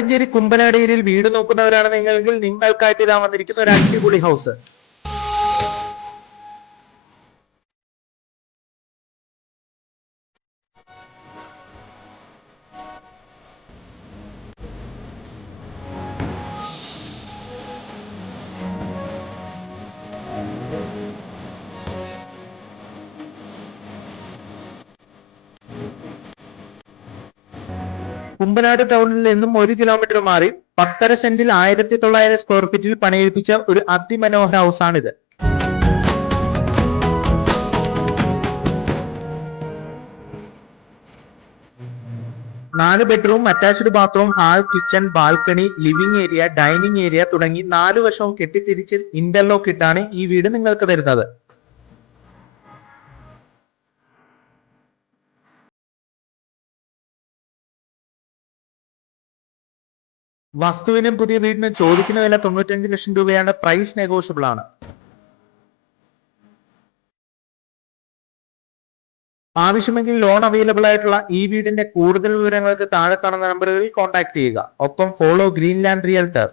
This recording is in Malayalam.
മാടഞ്ചേരി കുമ്പനാടിയിൽ വീട് നോക്കുന്നവരാണ് നിങ്ങളെങ്കിൽ നിങ്ങൾക്കായിട്ട് ഇതാ വന്നിരിക്കുന്ന ഒരു അടിപൊളി ഹൗസ് കുമ്പനാട് ടൗണിൽ നിന്നും ഒരു കിലോമീറ്റർ മാറി പത്തര സെന്റിൽ ആയിരത്തി തൊള്ളായിരം സ്ക്വയർ ഫീറ്റിൽ പണിയെടുപ്പിച്ച ഒരു അതിമനോഹര ഹൗസാണിത് നാല് bedroom attached bathroom hall kitchen balcony living area dining area തുടങ്ങി നാല് വശവും കെട്ടിത്തിരിച്ച് ഇന്റർലോക്ക് ഇട്ടാണ് ഈ വീട് നിങ്ങൾക്ക് തരുന്നത്. വസ്തുവിനും പുതിയ വീടിനും ചോദിക്കുന്ന വില തൊണ്ണൂറ്റഞ്ച് ലക്ഷം രൂപയാണ് പ്രൈസ് നെഗോഷ്യബിൾ ആണ്. ആവശ്യമെങ്കിൽ ലോൺ അവൈലബിൾ ആയിട്ടുള്ള ഈ വീടിന്റെ കൂടുതൽ വിവരങ്ങൾക്ക് താഴെ കാണുന്ന നമ്പറുകളിൽ കോൺടാക്ട് ചെയ്യുക. ഒപ്പം ഫോളോ ഗ്രീൻലാൻഡ് റിയൽറ്റർ